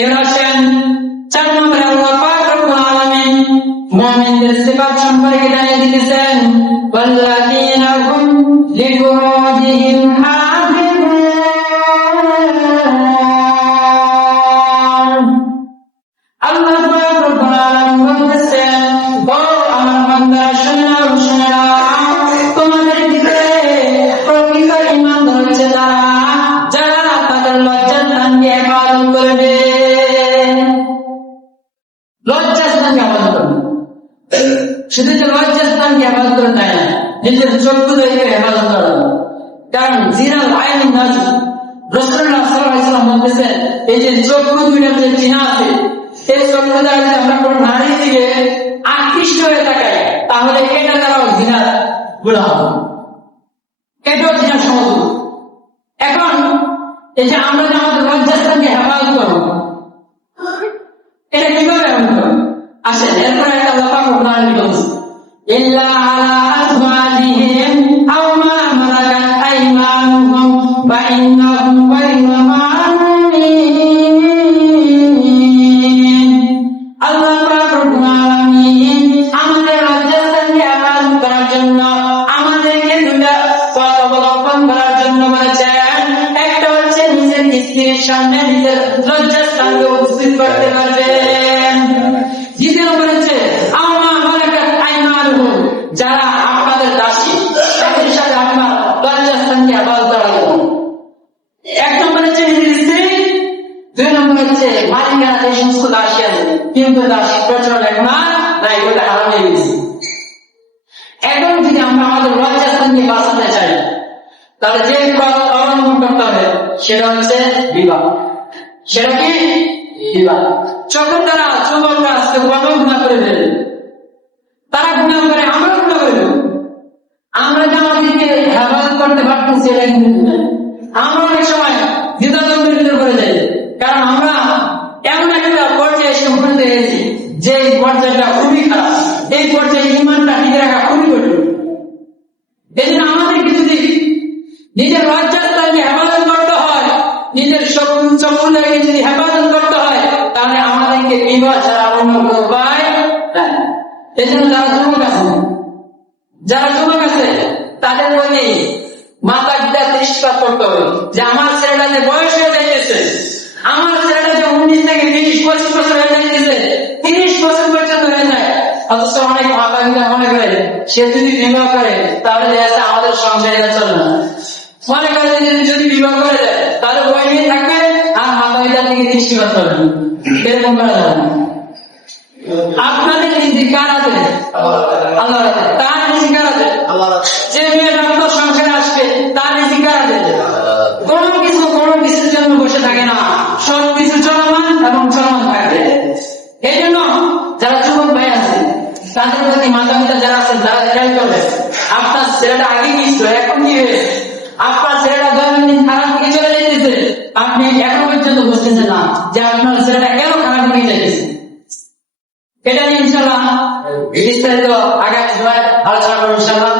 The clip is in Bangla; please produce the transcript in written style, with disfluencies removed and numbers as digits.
এবার আসেন 4 নম্বরে আল্লাহ পাক রব্বুল আলামিন মুমিনদের সিফাত সম্পর্কে জানিয়ে দিয়েছেন ওয়াল্লাযীনা হুম লিফুরুজিহিম হাফিজুন। আল্লাহ পাক রব্বুল আলামিন বলেছেন ও আমার বান্দা শুনো তোমাদের ভিতরে প্রকৃত ঈমানদার হচ্ছে তারা যারা তাদের লজ্জাস্থানকে হেফাজত করবে। লজ্জাস্থানকে হেফাজত করবে, শুধু যে লজ্জাস্থানকে হেফাজত করে তাই না, নিজের চক্ষুদেরকে হেফাজত করা। কারণ জিনাল আইন নাজ রাসূলুল্লাহ সাল্লাল্লাহু আলাইহি ওয়াসাল্লাম বলেছেন এই যে চক্ষু দুইটা যে চিহ্ন আছে, এই চক্ষু দ্বারা যদি আমরা কোনো নারীর দিকে আকৃষ্ট হয়ে তাকাই তাহলে এটা দ্বারাও জিনার গুনাহ হবে, এটাও জিনার সমতুল্য। এখন এই যে আমরা যে আমাদের লজ্জাস্থানকে হেফাজত করবো, এটা কিভাবে এমন করবো? আসেন এরপরে একটা কথা কোরআন বলছে ইল্লা আলা আজওয়াজিহিম আও মা মালাকাত আইমানুহুম ফা ইন্নাহুম গায়রু মালুমিন। আল্লাহ পাক রব্বুল আলামিন আমাদের লজ্জাস্থানকে হেফাজত করার জন্য আমাদেরকে দুইটা পথ অবলম্বন করার জন্য বলেছেন। একটা হচ্ছে নিজের স্ত্রীর সামনে নিজের লজ্জাস্থানকে উপস্থিত করতে পারবেন। দ্বিতীয় নম্বর হচ্ছে আম্মা মালাকাত আইমানুহুম, যারা আপনাদের দাসী তাদের সাথে আপনার লজ্জাস্থানকে হেফাজত করা যাবে। এক নম্বর হচ্ছে নিজের স্ত্রী, 2 নম্বর হচ্ছে মালিকানা যে সমস্ত দাসী আছে, কিন্তু দাসী প্রচলন এখন আর নাই, ওটা হারাম হয়ে গেছে। এখন যদি আমরা আমাদের লজ্জাস্থানকে বাঁচাতে চাই তাহলে যে পথ অবলম্বন করতে হবে সেটা হচ্ছে বিবাহ। সেটা কি? বিবাহ। যখন তারা যুবকরা আজকে বড় গুনাহ করে ফেলে, তারা গুনাহ করে, আমরা গুনাহ করি, আমরা যে আমাদেরকে হেফাজত করতে পারতেছি এটা কিন্তু না। আমরা অনেক সময় দ্বিধাদ্বন্দ্বের ভিতরে পড়ে যাই, কারণ আমরা এমন একটা পর্যায়ে এসে উপনীত হয়েছি যে এই পর্যায়টা খুবই খারাপ, এই পর্যায়ে ঈমানটা টিকে রাখা খুবই কঠিন। এই জন্য আমাদেরকে যদি নিজের লজ্জাস্থানকে হেফাজত করতে হয়, নিজের চক্ষুকে যদি হেফাজত করতে হয়, তাহলে আমাদেরকে বিবাহ ছাড়া অন্য কোনো উপায় নাই। এই জন্য যারা যুবক আছে তাদের প্রতি মাতা পিতা দৃষ্টিপাত করতে হবে যে আমার ছেলেটা যে বয়স হয়ে যাইতেছে, আমার ছেলেটা যে 19 থেকে 20-25 বছর হয়ে যাইতেছে, 30 বছর পর্যন্ত হয়ে যায়, অথচ অনেক মাতা পিতা মনে করে সে যদি বিবাহ করে তাহলে আমাদের সংসারে চলে না। মনে করে যদি বিবাহ করে দেয় তাহলে বই নিয়ে থাকবে আর মাতা পিতার দিকে দৃষ্টিপাত করবে, এরকম করা যাবে না। আপনাদের নীতি কার আছে? আল্লাহ। তার নীতি কার আছে? যে মেয়েটা আপনার সংসারে আসবে তার নীতি কার আছে? কোনো কিছুর জন্য বসে থাকে না, সবকিছু চলমান এবং চলমান থাকবে। এই জন্য যারা যুবক ভাই আছে তাদের প্রতি মাতা পিতা যারা আছেন তারা খেয়াল করবে আপনার ছেলেটা আগে কি ছিল, এখন কি হয়েছে। আপনার ছেলেটা দৈনন্দিন খারাপ দিকে চলে যেতেছে, আপনি এখন পর্যন্ত বুঝতেছেন না যে আপনার ছেলেটা কেন খারাপ দিকে যেতেছে। এটা নিয়ে ইনশাআল্লাহ বিস্তারিত আগামী সময় আলোচনা করব ইনশাআল্লাহ।